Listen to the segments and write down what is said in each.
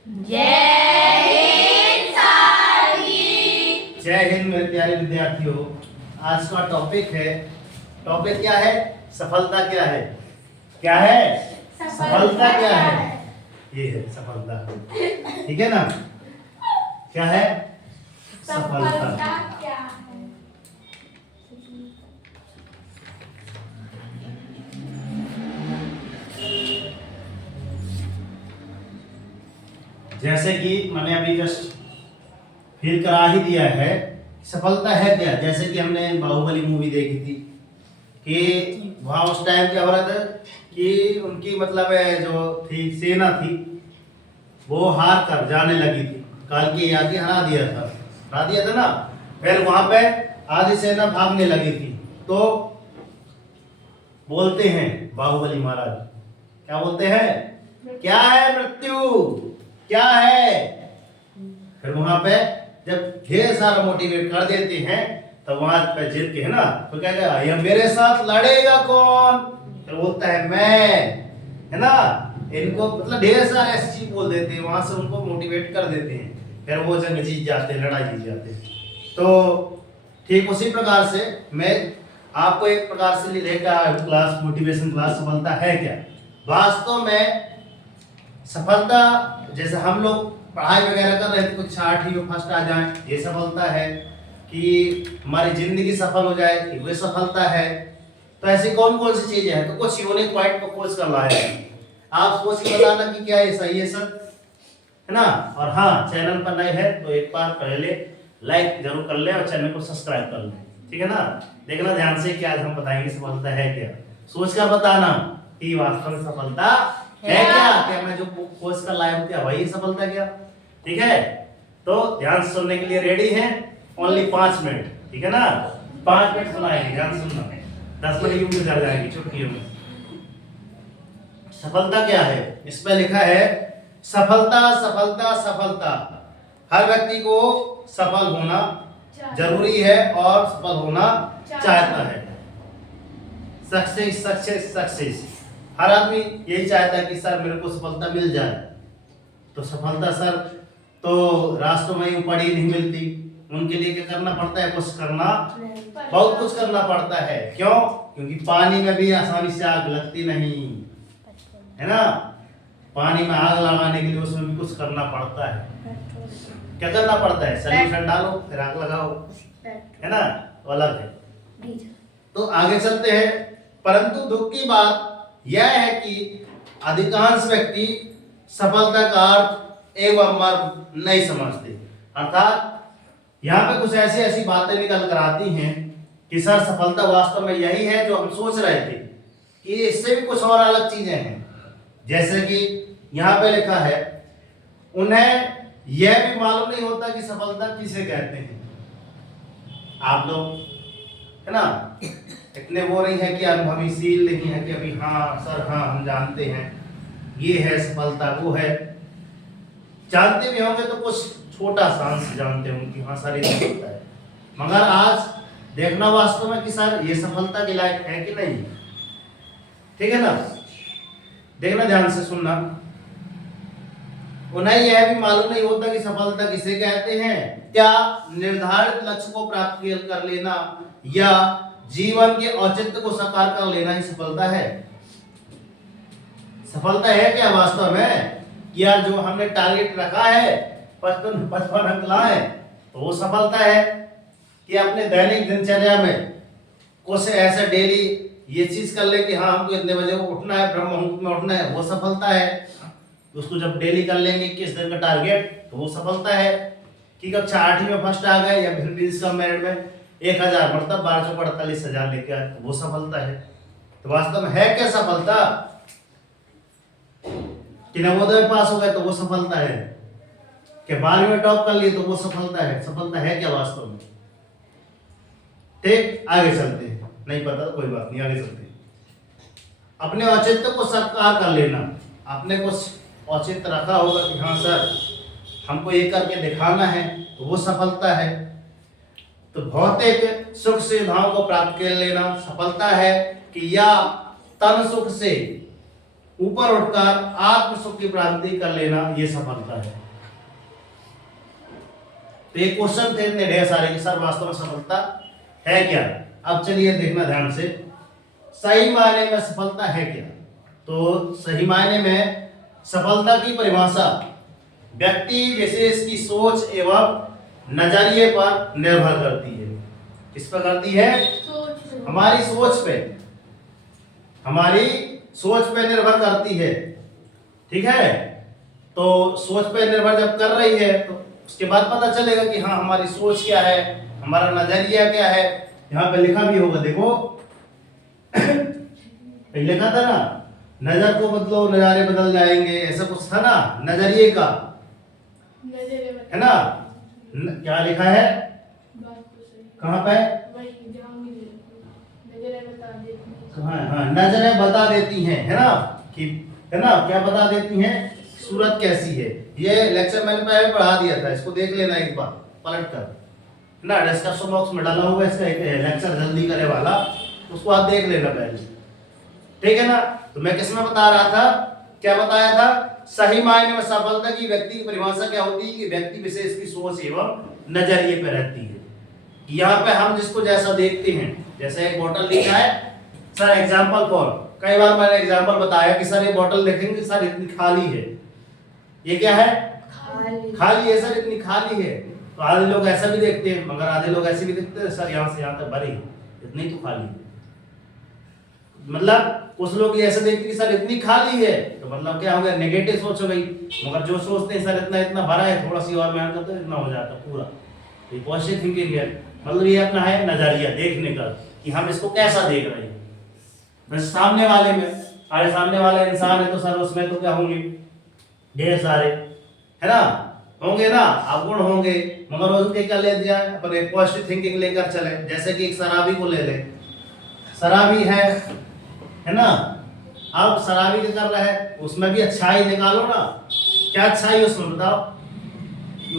जय हिंद मेरे प्यारे विद्यार्थियों। आज का टॉपिक क्या है? सफलता क्या है? क्या है? सफलता क्या है? ये है सफलता। ठीक है ना? क्या है सफलता? क्या है? जैसे कि मैंने अभी जस्ट फील करा ही दिया है, सफलता है क्या। जैसे कि हमने बाहुबली मूवी देखी थी कि वहाँ उस टाइम क्या हो रहा था कि उनकी मतलब जो थी सेना थी वो हार कर जाने लगी थी, काल की आदि हरा दिया था ना। फिर वहां पे आधी सेना भागने लगी थी, तो बोलते हैं बाहुबली महाराज, क्या बोलते हैं? क्या है मृत्यु, क्या है? फिर वहां पे जब ढेर सारा मोटिवेट कर देते हैं तो वहां पे जीत के है ना, तो क्या कहेगा, ये मेरे साथ लड़ेगा कौन? फिर बोलता है मैं, है ना। इनको मतलब ढेर सारे ऐसी चीज बोल देते हैं, वहां से उनको मोटिवेट कर देते हैं, फिर वो जंग जीत जाते हैं, लड़ाई जीत जाते हैं। तो ठीक उसी प्रकार से मैं आपको एक प्रकार से लेकर क्लास मोटिवेशन क्लास सफलता है क्या। वास्तव में सफलता, जैसे हम लोग पढ़ाई वगैरह कर रहे थे, कुछ 8वीं में फर्स्ट आ जाए, ये सफलता है। कि हमारी जिंदगी सफल हो जाए, ये सफलता है। तो ऐसी कौन कौन सी चीजें हैं? तो कुछ यूनिक पॉइंट को खोज कर लाए हैं। आप सोच के बताना कि क्या ये सही है सब, है ना। और हाँ, चैनल पर नए हैं तो एक बार पहले लाइक जरूर कर ले और चैनल को सब्सक्राइब कर ले, ठीक है ना। देखना ध्यान से कि आज हम बताएंगे सफलता है क्या। सोच कर बताना कि वास्तव में सफलता है क्या मैं जो खोज कर लाया हूं क्या वही सफलता क्या, ठीक है। तो ध्यान से सुनने के लिए रेडी हैं? ओनली 5 मिनट, ठीक है ना। 5 मिनट सुनाएंगे, ध्यान से सुनना। 10 मिनट यूं में चल जाएंगे छुट्टियों में। सफलता क्या है? इसमें लिखा है सफलता सफलता सफलता। हर व्यक्ति को सफल होना जरूरी है और सफल होना चाहता है। सक्सेस सक्सेस सक्सेस, हर आदमी यही चाहता है कि सर मेरे को सफलता मिल जाए। तो सफलता सर तो रास्तों में यूं पड़ी नहीं मिलती, उनके लिए क्या करना पड़ता है? कुछ करना, बहुत कुछ करना पड़ता है। क्यों? क्योंकि पानी में भी आसानी से आग लगती नहीं, है ना। पानी में आग लगाने के लिए उसमें भी कुछ करना पड़ता है। क्या करना पड़ता है? सॉल्यूशन डालो फिर आग लगाओ, है ना, तो अलग है। तो आगे चलते हैं। परंतु दुख की बात यह है कि अधिकांश व्यक्ति सफलता का अर्थ एवं मर्म नहीं समझते। अर्थात यहाँ पे कुछ ऐसी ऐसी बातें निकल कर आती हैं कि सर सफलता वास्तव में यही है जो हम सोच रहे थे, कि इससे भी कुछ और अलग चीजें हैं। जैसे कि यहाँ पे लिखा है, उन्हें यह भी मालूम नहीं होता कि सफलता किसे कहते हैं। आप लोग, है ना, इतने वो नहीं है कि अनुभवीशील नहीं है कि अभी हाँ सर हाँ हम जानते हैं ये है सफलता वो है। जानते भी होंगे तो कुछ छोटा सा अंश जानते होंगे कि हाँ सर ये सफलता है, मगर आज देखना वास्तव में कि सर ये सफलता के लायक है कि नहीं, ठीक है ना। देखना ध्यान से सुनना। उन्हें यह भी मालूम नहीं होता कि सफलता किसे कहते हैं। क्या निर्धारित लक्ष्य को प्राप्त कर लेना या जीवन के औचित्य को साकार कर लेना ही सफलता है। सफलता है क्या वास्तव में? कि यार जो हमने टारगेट रखा है 55 अंक लाए तो वो सफलता है। कि अपने दैनिक दिनचर्या में कुछ ऐसा डेली ये चीज कर ले कि हाँ हमको इतने बजे को उठना है, ब्रह्म मुहूर्त में उठना है, वो सफलता है। उसको जब डेली कर लेंगे 21 दिन का टारगेट तो वो सफलता है। कि कक्षा 8वीं में फर्स्ट आ गए या फिर कम मेरिट में 1000 मतलब 12,48,000 लेके आए तो वो सफलता है। तो वास्तव में है क्या सफलता? कि नवोदय में पास हो गए तो वो सफलता है, कि 12वीं में टॉप कर लिए तो वो सफलता है। सफलता है क्या वास्तव में? ठीक, आगे चलते हैं। नहीं पता तो कोई बात नहीं, आगे चलते हैं। अपने औचित्य को साकार कर लेना। आपने कुछ औचित्य रखा होगा कि हाँ सर हमको ये करके दिखाना है तो वो सफलता है। तो भौतिक सुख सुविधाओं को प्राप्त कर लेना सफलता है। कि या तन सुख से ऊपर उठकर आत्म सुख की प्राप्ति कर लेना, ये सफलता है। तो ये क्वेश्चन थे इतने ढेर सारे कि सर वास्तव में सफलता है क्या। अब चलिए देखना ध्यान से, सही मायने में सफलता है क्या। तो सही मायने में सफलता की परिभाषा व्यक्ति विशेष की सोच एवं नजरिए पर निर्भर करती है। किस पर करती है? हमारी सोच पे, हमारी सोच पे निर्भर करती है। ठीक है, तो सोच पे निर्भर जब कर रही है तो उसके बाद पता चलेगा कि हाँ हमारी सोच क्या है, हमारा नजरिया क्या है। यहाँ पे लिखा भी होगा, देखो लिखा था ना, नजर को बदलो नजारे बदल जाएंगे, ऐसा कुछ था ना नजरिए का, है ना। क्या लिखा है, कहाँ पे, हाँ नजरें बता देती हैं, है ना, कि है ना, क्या बता देती हैं, सूरत कैसी है। ये लेक्चर मैंने पहले पढ़ा दिया था, इसको देख लेना एक बार पलट कर ना, डिस्क्रिप्शन बॉक्स में डाला हुआ इसका एक लेक्चर जल्दी करे वाला, उसको आप देख लेना पहले, ठीक है ना। तो मैं किसमें बता रहा था, क्या बताया था, सही मायने में सफलता की व्यक्ति की परिभाषा क्या होती है कि व्यक्ति विशेष की सोच एवं नजरिए पे रहती है। यहाँ पे हम जिसको जैसा देखते हैं, जैसे एक बोतल लिखा है सर एग्जाम्पल फॉर, कई बार मैंने एग्जाम्पल बताया कि सर ये बोतल देखेंगे सर इतनी खाली है, ये क्या है, खाली है सर, इतनी खाली है। तो आधे लोग ऐसा भी देखते हैं, मगर आधे लोग ऐसे भी देखते हैं सर यहाँ से यहाँ तक भरी, इतनी तो खाली है। मतलब कुछ लोग ऐसे देखते हैं कि सर इतनी खाली है, तो मतलब क्या हो गया, नेगेटिव सोच हो गई। मगर जो सोचते हैं सर इतना इतना भरा है, थोड़ा सी और मेहनत करते हैं इतना हो जाता पूरा, तो ये पॉजिटिव थिंकिंग है। मतलब ये अपना है नजरिया देखने का कि हम इसको कैसा देख रहे हैं। बस सामने वाले में, अरे सामने वाला इंसान है तो सर उसमें तो क्या होंगे, ढेर सारे, है ना, होंगे ना, अवगुण होंगे, मगर उसके क्या ले दिया, अपने पॉजिटिव थिंकिंग लेकर चले। जैसे कि एक शराबी को ले ले, शराबी है ना, अब शराबी क्या कर रहा है, उसमें भी अच्छाई निकालो ना, क्या अच्छाई उसमें बताओ,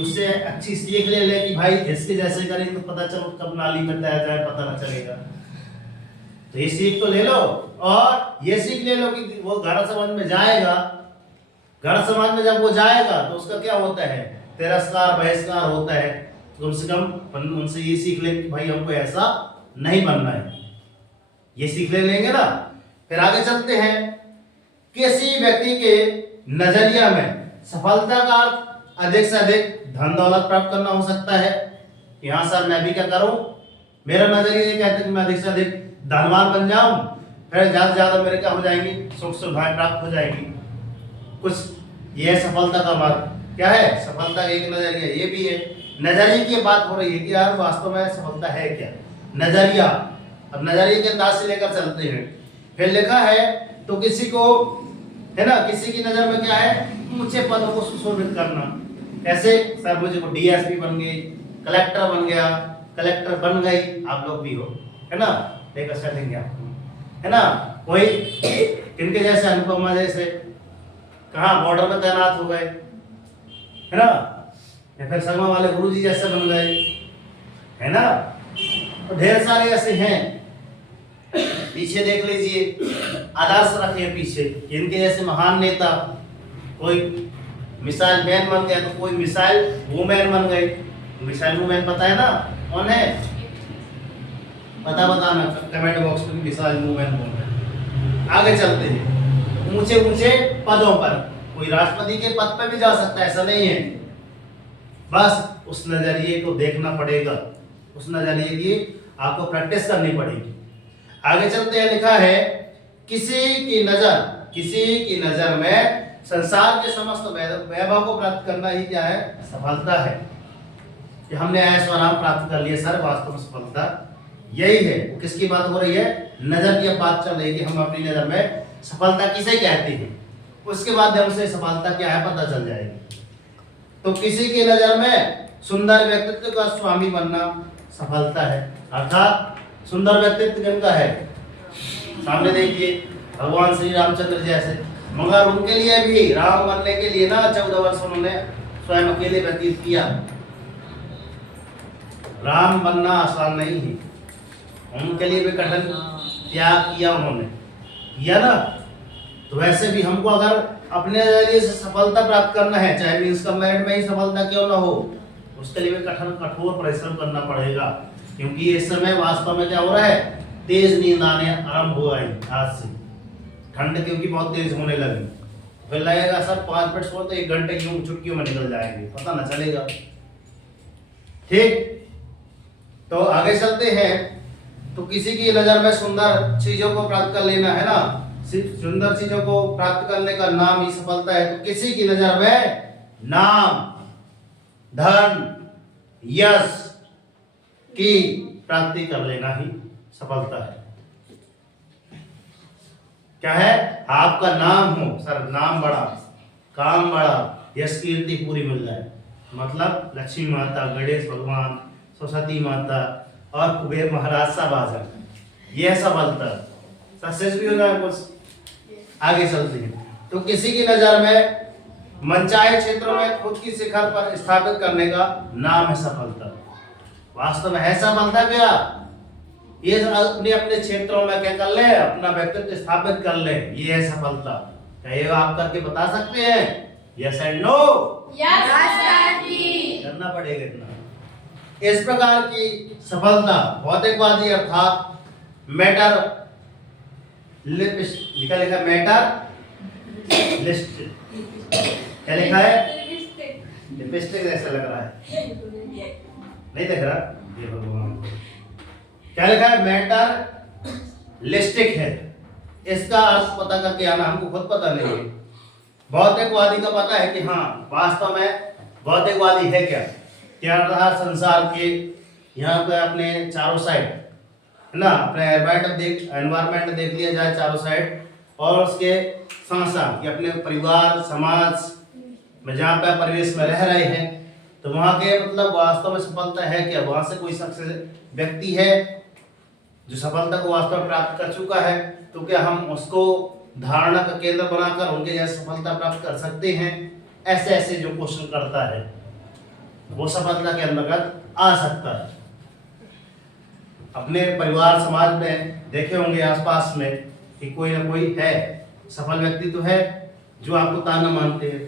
उससे अच्छी सीख ले ले कि भाई इसके जैसे करें तो पता चलो कब नाली में तैर जाए पता ना चलेगा। तो ये सीख तो ले लो, और ये सीख ले लो कि वो घर समाज में जाएगा, घर समाज में जब वो जाएगा तो उसका क्या होता है, तिरस्कार बहिष्कार होता है। कम से कम उनसे ये सीख ले कि भाई हमको ऐसा नहीं बनना है, ये सीख ले लेंगे ना। फिर आगे चलते हैं, किसी व्यक्ति के नजरिया में सफलता का अर्थ अधिक से अधिक धन दौलत प्राप्त करना हो सकता है। यहाँ सर मैं भी क्या करूं, मेरा नजरिया ये कहता है कि मैं अधिक से अधिक धनवान बन जाऊं, फिर ज्यादा से ज्यादा मेरे क्या हो जाएंगी, सुख सुविधाएं प्राप्त हो जाएगी। कुछ ये सफलता का मार्ग क्या है, सफलता का एक नजरिया ये भी है। नजरिए की बात हो रही है कि यार वास्तव में सफलता है क्या, नजरिया। अब नजरिए के अंदाज से लेकर चलते हैं। फिर लिखा है तो किसी को, है ना, किसी की नजर में क्या है, ऊंचे पदों को सुशोभित करना। कैसे सर, मुझे को डीएसपी बन गई, कलेक्टर बन गया, कलेक्टर बन गई, आप लोग भी हो, है ना, लेकर चलेंगे आपको, है ना। कोई इनके जैसे अनुपमा जैसे कहाँ बॉर्डर में तैनात हो गए, है ना, या फिर शर्मा वाले गुरुजी जैसे बन गए, है ना। तो ढेर सारे ऐसे हैं, पीछे देख लीजिए, आदर्श रखे पीछे इनके जैसे महान नेता। कोई मिसाइल मैन बन गया तो कोई मिसाइल वुमेन बन गई। मिसाइल वुमेन पता है ना कौन है, पता बताना कमेंट बॉक्स में, मिसाइल वुमेन कौन है। आगे चलते हैं, ऊंचे ऊंचे पदों पर, कोई राष्ट्रपति के पद पर भी जा सकता है, ऐसा नहीं है। बस उस नजरिए को देखना पड़ेगा, उस नजरिए की आपको प्रैक्टिस करनी पड़ेगी। आगे चलते हैं, लिखा है किसी की नजर में संसार के समस्त वैभव को प्राप्त करना ही क्या है, सफलता है। कि हमने ऐश आराम प्राप्त कर लिया सर, वास्तव में सफलता यही है। किसकी बात हो रही है, नजर की बात चल रही है कि हम अपनी नजर में सफलता किसे कहते हैं, उसके बाद हमसे सफलता क्या है पता चल जाएगी। तो किसी की नजर में सुंदर व्यक्तित्व का स्वामी बनना सफलता है। अर्थात सुंदर व्यक्तित्व किनका है, सामने देखिए भगवान श्री रामचंद्र जैसे, मगर उनके लिए भी राम बनने के लिए ना 14 वर्ष उन्होंने स्वयं अकेले व्यतीत किया। राम बनना आसान नहीं है, उनके लिए भी कठिन त्याग किया उन्होंने, किया ना। तो वैसे भी हमको अगर अपने लिए से सफलता प्राप्त करना है, चाहे मीन्स का मेरिट में ही सफलता क्यों ना हो, उसके लिए कठोर परिश्रम करना पड़ेगा। क्योंकि इस समय वास्तव में क्या हो रहा है, तेज नींद आने आरंभ हुआ है आज से। ठंड क्योंकि बहुत तेज होने लगी, फिर लगेगा सर 5 मिनट सो तो 1 घंटे यूं चुटकियों में निकल जाएंगे, पता ना चलेगा। ठीक, तो आगे चलते हैं। तो किसी की नजर में सुंदर चीजों को प्राप्त कर लेना है ना, सिर्फ सुंदर चीजों को प्राप्त करने का नाम ही सफलता है। तो किसी की नजर में नाम, धन, यश की प्राप्ति कर लेना ही सफलता है। क्या है, आपका नाम हो, सर नाम बड़ा, काम बड़ा, यश कीर्ति पूरी मिल जाए, मतलब लक्ष्मी माता, गणेश भगवान, सरस्वती माता और कुबेर महाराज सब आ जाए, यह सफलता, सक्सेस भी हो जाए कुछ। आगे चलते हैं। तो किसी की नजर में मनचाहे क्षेत्रों में खुद की शिखर पर स्थापित करने का नाम है सफलता। वास्तव में है सफलता क्या, ये अपने अपने क्षेत्रों में क्या कर ले, अपना व्यक्तित्व स्थापित कर ले, ये है सफलता। क्या ये आप करके बता सकते हैं? Yes and no? यस जी। करना पड़ेगा इतना। इस प्रकार की सफलता भौतिकवादी अर्थात मैटर लिखा मैटर लिस्ट, क्या लिखा है, लिपस्टिक ऐसा लग रहा है, नहीं देख रहा ये भगवान, क्या लिखा है, मैटर लिस्टिक है। इसका अर्थ पता करके आना, हमको खुद पता नहीं है। भौतिकवादी का पता है कि हाँ वास्तव में भौतिकवादी है क्या रहा संसार के यहाँ पे अपने चारों साइड है ना, अपने एनवायरमेंट देख लिया जाए चारों साइड, और उसके साथ साथ कि अपने परिवार समाज में जहाँ पे परिवेश में रह रहे हैं, तो वहाँ के मतलब वास्तव में सफलता है क्या, वहाँ से कोई सक्सेस व्यक्ति है जो सफलता को वास्तव में प्राप्त कर चुका है, तो क्या हम उसको धारणा का केंद्र बनाकर उनके जैसे सफलता प्राप्त कर सकते हैं? ऐसे ऐसे जो क्वेश्चन करता है वो सफलता के अंतर्गत आ सकता है। अपने परिवार समाज में देखे होंगे आसपास में कि कोई ना कोई है सफल व्यक्ति तो है जो आपको ताना मानते हैं,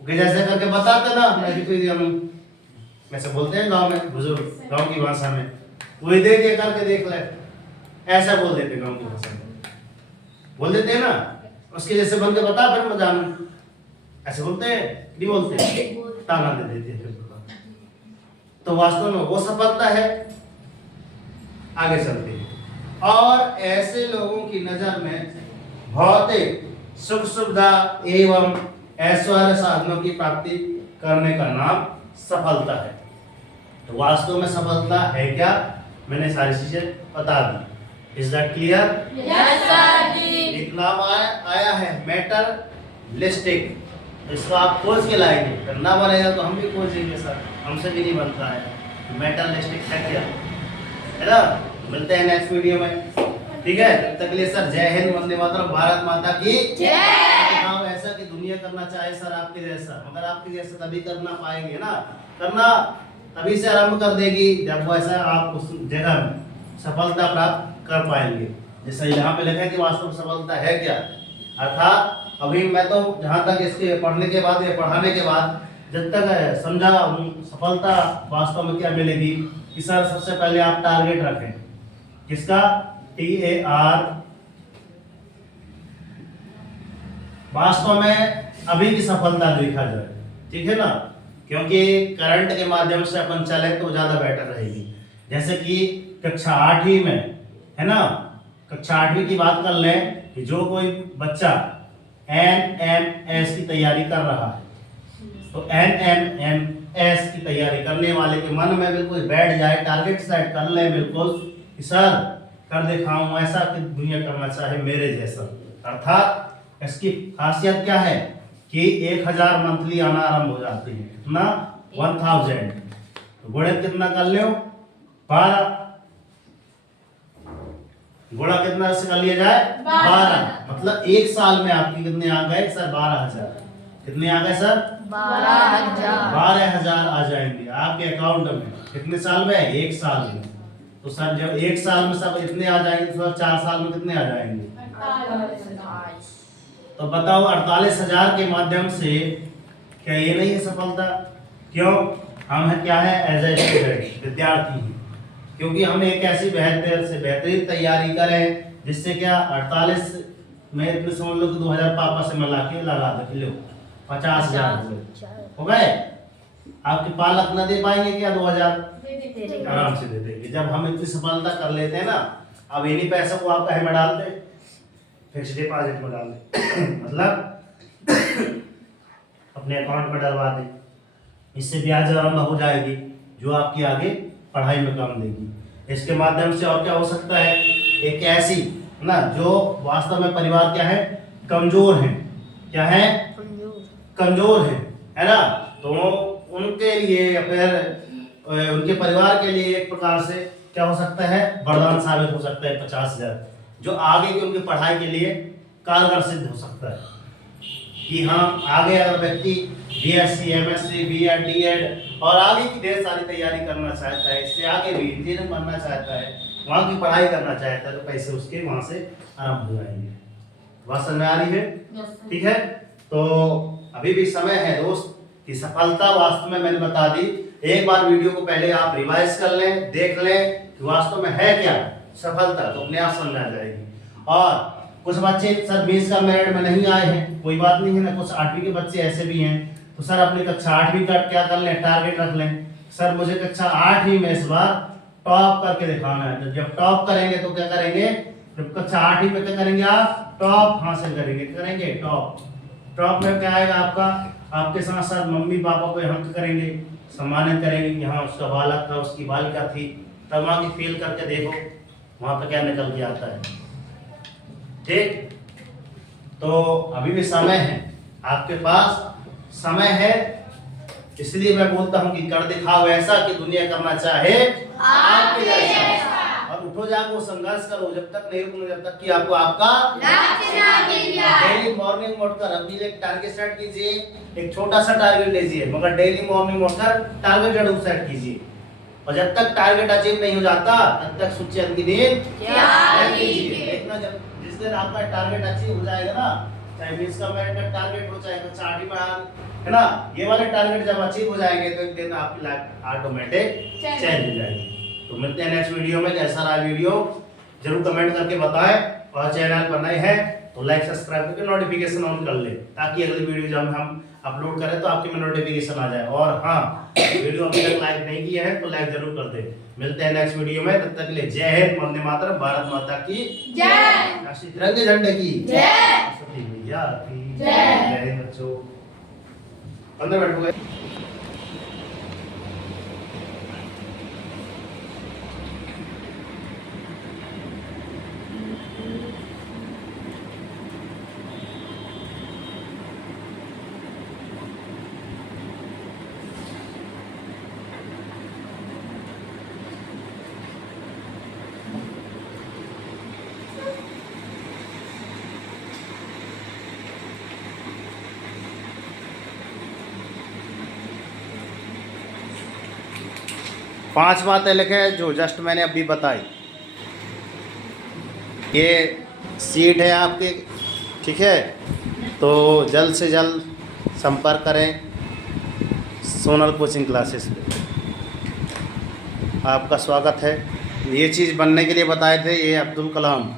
जैसे करके बताते ना, वैसे बोलते हैं गांव में बुजुर्ग, गांव की भाषा में, वही दे दिया करके देख ले, ऐसा बोल देते गांव की भाषा में, बोल देते हैं ना, उसके जैसे बन के बता फिर मजा में, ऐसे बोलते हैं नहीं बोलते, ताना दे देते हैं। तो वास्तव में वो सफलता है। आगे चलते हैं। और ऐसे लोगों की नजर में भौतिक सुख सुविधा एवं ऐश्वर्य साधनों की प्राप्ति करने का नाम सफलता है। तो वास्तव में सफलता है क्या, मैंने सारी चीजें बता दी। Is that clear? Yes sir जी। एक नाम आया है मैटर लिस्टिक, इसको आप खोज के लाएंगे, करना बनेगा तो हम भी खोजेंगे सर, हमसे भी नहीं बनता है। मैटर लिस्टिक है क्या, है ना? मिलते हैं नेक्स्ट वीडियो में, ठीक है? तब तक के लिए सर जय हिंद, वंदे मातरम, भारत माता की जय। हम ऐसा कि दुनिया करना चाहे सर आपके जैसा, मगर आपके जैसा तभी करना पाएंगे ना, करना तभी से आरंभ कर देगी जब वो ऐसा आप उस जगह सफलता प्राप्त कर पाएंगे। जैसे यहाँ पे लिखा है कि वास्तव में सफलता है क्या, अर्थात अभी मैं तो जहाँ तक इसके पढ़ने के बाद या पढ़ाने के बाद जब तक समझा सफलता वास्तव में क्या मिलेगी कि सर सबसे पहले आप टारगेट रखें, किसका, TAR, वास्तव में अभी की सफलता देखा जाए, ठीक है ना, क्योंकि करंट के माध्यम से अपन चले तो ज्यादा बेटर रहेगी। जैसे कि कक्षा 8वीं में है ना, कक्षा 8वीं की बात कर लें कि जो कोई बच्चा NMS की तैयारी कर रहा है, तो NMS की तैयारी करने वाले के मन में बिल्कुल बैठ जाए, टारगेट सेट कर ले बिल्कुल कि सर कर दिखाऊं ऐसा कि दुनिया करना चाहे मेरे जैसा। अर्थात इसकी खासियत क्या है कि 1000 मंथली आना आरंभ हो जाती है, कितना 1000, तो गुणा कितना कर लो 12, गुणा कितना से कर लिया जाए 12, मतलब 1 साल में आपके कितने आ गए सर 12,000, कितने आ गए सर 12,000 आ जाएंगे आपके अकाउंट में। कितने साल में? 1 साल में। तो सर जब 1 साल में सब इतने आ जाएंगे तो 4 साल में कितने आ जाएंगे? तो बताओ 48,000 के माध्यम से क्या ये नहीं है सफलता? क्यों? हम है क्या है, एज ए स्टूडेंट, विद्यार्थी हैं, क्योंकि हम एक ऐसी बेहतर से बेहतरीन तैयारी करें जिससे क्या 48 में इतने समझ लो कि 2,000 पापा से मिला के लगा दो, लो 50,000 हो गए। आपके पालक न दे पाएंगे क्या 2,000? आराम से दे देंगे। जब हम इतनी सफलता कर लेते हैं ना, अब इन्हीं पैसों को आप कहीं में डाल दें, फिक्स डिपॉजिट में डाल दें मतलब अपने अकाउंट में डलवा दें, इससे ब्याज आरंभ हो जाएगी जो आपकी आगे पढ़ाई में काम देगी। इसके माध्यम से और क्या हो सकता है, एक ऐसी ना जो वास्तव में परिवार क्या है, कमजोर है, क्या है, कमजोर है ना, तो उनके लिए या फिर उनके परिवार के लिए एक प्रकार से क्या हो सकता है, वरदान साबित हो सकता है 50,000, जो आगे की उनकी पढ़ाई के लिए कारगर सिद्ध हो सकता है। कि हाँ, आगे अगर व्यक्ति बीएससी, एमएससी, बीएड, डीएड और आगे की ढेर सारी तैयारी करना चाहता है, इससे आगे भी इंजीनियर बनना चाहता है, वहाँ की पढ़ाई करना चाहता है, तो पैसे उसके वहाँ से आरंभ हो जाएंगे। बात समझ में आ रही है? ठीक है, तो अभी भी समय है दोस्त कि सफलता वास्तव में मैंने बता दी। एक बार वीडियो को पहले आप रिवाइज कर लें, देख लें कि वास्तव में है क्या सफलता, तो अपने आप समझ आ जाएगी। और कुछ बच्चे सर 20 का मेरिट में नहीं आए हैं, कोई बात नहीं है ना, कुछ 8वीं के बच्चे ऐसे भी हैं, तो सर अपनी कक्षा 8वीं का क्या कर लें, टारगेट रख लें, सर मुझे कक्षा 8वीं में इस बार टॉप करके दिखाना है। तो जब टॉप करेंगे तो क्या करेंगे, जब कक्षा 8वीं में क्या करेंगे, आप टॉप हासिल करेंगे टॉप में क्या आएगा आपका, आपके साथ साथ मम्मी पापा को हक करेंगे, सम्मानित करेंगे कि हाँ उसका बालक था, उसकी बालिका थी, तब वहाँ की फील करके देखो वहाँ पे क्या निकल के आता है। ठीक, तो अभी भी समय है, आपके पास समय है, इसलिए मैं बोलता हूँ कि कर दिखाओ ऐसा कि दुनिया करना चाहे आपके जैसा, और उठो जागो संघर्ष करो, जब तक नहीं रुको, जब तक कि आपको आपका लक्ष्य ना मिल जाए। डेली मॉर्निंग उठकर अपनी एक टारगेट सेट कीजिए, एक छोटा सा टारगेट लीजिए, मगर डेली मॉर्निंग उठकर टारगेट जरूर सेट कीजिए, और जब तक टारगेट अचीव नहीं हो जाता तब तक सुचेत की नींद त्याग कीजिए। देखना जब जिस दिन आपका टारगेट अचीव हो जाएगा ना, चाहे 20 का मेरिट टारगेट हो, चाहे 60 में, है ना, ये वाले टारगेट जब अचीव हो जाएंगे तो एक दिन आपकी लाइफ ऑटोमेटिक चेंज हो जाएगी। तो मिलते हैं नेक्स्ट वीडियो में। कैसा रहा वीडियो जरूर कमेंट करके बताएं, और चैनल पर नए हैं तो लाइक सब्सक्राइब करके नोटिफिकेशन ऑन कर ले, ताकि अगली वीडियो जब हम अपलोड करें तो आपके में नोटिफिकेशन आ जाए। और हाँ, वीडियो अभी तक लाइक नहीं किया है तो लाइक जरूर कर दे। मिलते हैं नेक्स्ट वीडियो में, तब तक के लिए जय हिंद, वंदे मातरम, भारत माता की जय, राष्ट्रीय तिरंगे झंडे की जय, सरस्वती मैया की जय। जय हिंद बच्चों, 15 मिनट हो गए। पांच बातें लिखे जो जस्ट मैंने अभी बताई। ये सीट है आपके, ठीक है, तो जल्द से जल्द संपर्क करें सोनल कोचिंग क्लासेस पे। आपका स्वागत है। ये चीज़ बनने के लिए बताए थे, ये अब्दुल कलाम,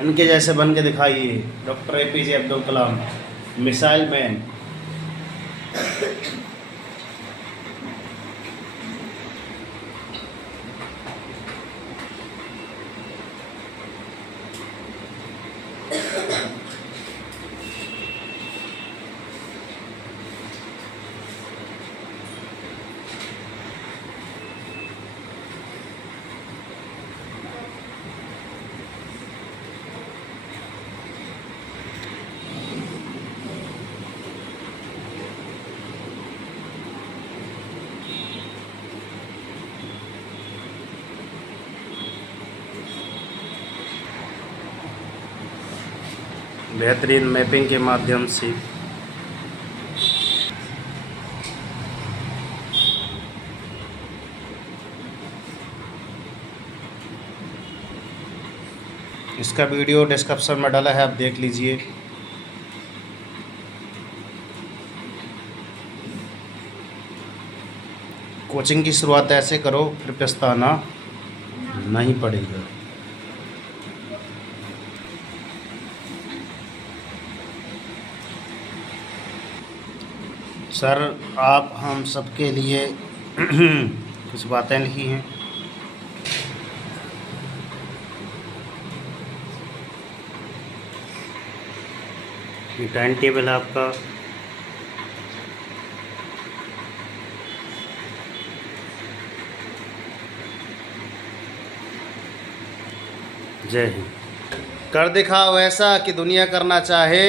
इनके जैसे बन के दिखाइए, doctor APJ Abdul Kalam, missile man. बेहतरीन मैपिंग के माध्यम से इसका वीडियो डिस्क्रिप्शन में डाला है, आप देख लीजिए। कोचिंग की शुरुआत ऐसे करो, फिर पछताना नहीं पड़ेगा। सर आप हम सबके लिए कुछ बातें लिखी हैं। ये टाइम टेबल है आपका। जय हिंद। कर दिखाओ ऐसा कि दुनिया करना चाहे।